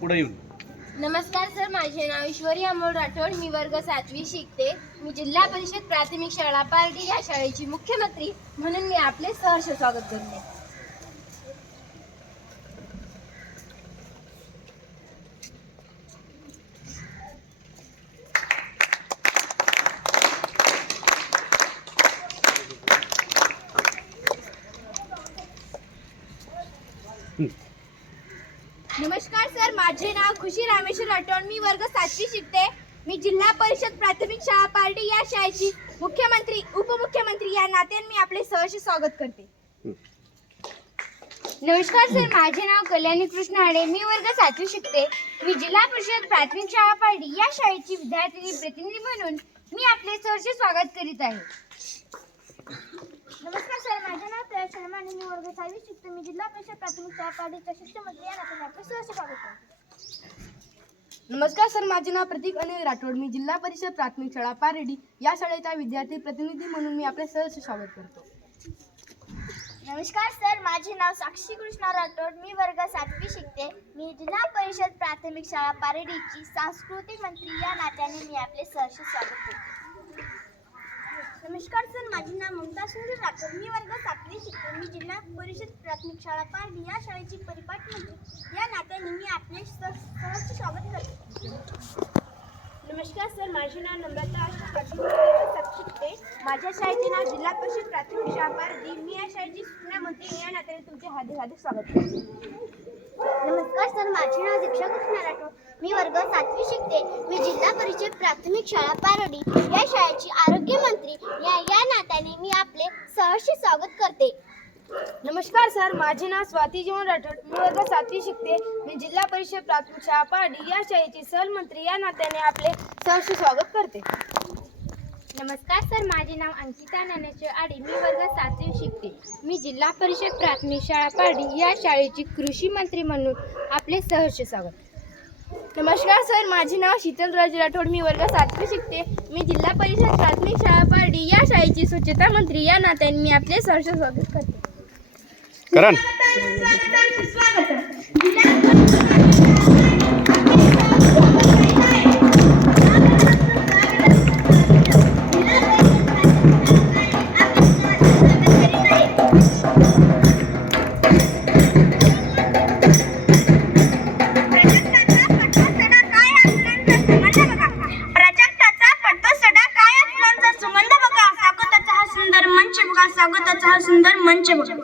पुढे येऊन. नमस्कार सर माझे नाव ईश्वरी अमोल राठोड. मी वर्ग सातवी शिकते. मी जिल्हा परिषद प्राथमिक शाळा पारडी या शाळेची मुख्यमंत्री म्हणून मी आपले सहर्ष स्वागत करते. नमस्कार सर माझे नाव खुशी रामेश्वर राठोड. मी वर्ग सातवी शिकते. मी जिल्हा परिषद प्राथमिक शाळा पार्टी या शाळेची मुख्यमंत्री उपमुख्यमंत्री या नात्याने मी आपले सहर्ष स्वागत करते. नमस्कार सर माझे नाव कल्याणी कृष्ण आडे मी वर्ग सातवी शिकते. मी जिल्हा परिषद प्राथमिक शाळा पार्टी या शाळेची विद्यार्थिनी प्रतिनिधी म्हणून मी आपले सहर्ष स्वागत करीत आहे. नमस्कार सर माझे नाव प्रयास शर्मा आणि मी वर्ग सहावी शिकते मी जिल्हा परिषद प्राथमिक शाळा पारडीचा शिक्षणमंत्री या नात्याने आपले सहर्ष स्वागत नमस्कार सर माझे नाव प्रतीक अनिल राठोड. मी जिल्हा परिषद प्राथमिक शाळा पारेडी या शाळेचा विद्यार्थी प्रतिनिधी म्हणून मी आपले सहर्ष स्वागत करतो. नमस्कार सर माझे नाव साक्षी कृष्णा राठोड. मी वर्ग सातवी शिकते. मी जिल्हा परिषद प्राथमिक शाळा पारडीची सांस्कृतिक मंत्री या नात्याने मी आपले सहर्ष स्वागत करते. नमस्कार सर माझे नाव सुंदर राठोड मी वर्ग सातवी शिकते. मी जिल्हा परिषद प्राथमिक शाळा पारडी या शाळेची परिपाठ मंत्री या नात्याने मी आपले सह- सहर्ष स्वागत करते. नमस्कार सर. माझे नाव नम्रता शिकते. माझ्या शाळेचे नाव जिल्हा परिषद प्राथमिक शाळा पारडी मी या शाळेची सूचना मंत्री या नात्याने तुमचे हार्दिक हार्दिक स्वागत करते. नमस्कार सर. माझे नाव दीक्षा कृष्णा राठोड मी वर्ग सातवी शिकते. मी जिल्हा परिषद प्राथमिक शाळा पारडी. या शाळेची आरोग्य मंत्री या या नात्याने मी आपले सहर्ष स्वागत करते. नमस्कार सर. माझे नाव स्वाती जीवन राठोड. मी वर्ग सातवी शिकते. मी जिल्हा परिषद प्राथमिक शाळा पारडी. या शाळेची सहलमंत्री या नात्याने आपले सहर्ष स्वागत करते. नमस्कार सर. माझे नाव अंकिता ज्ञानेश्वर आडी. मी वर्ग सातवी शिकते. मी जिल्हा परिषद प्राथमिक शाळा पारडी. या शाळेची कृषी मंत्री म्हणून आपले सहर्ष स्वागत. नमस्कार सर माझे नाव शीतल राज राठोड मी वर्ग सातवी शिकते. मी जिल्हा परिषद प्राथमिक शाळा पारडी या शाळेची स्वच्छता मंत्री या नात्याने मी आपले सहर्ष स्वागत करते. करण. स्वागताचा हा सुंदर मंच बघा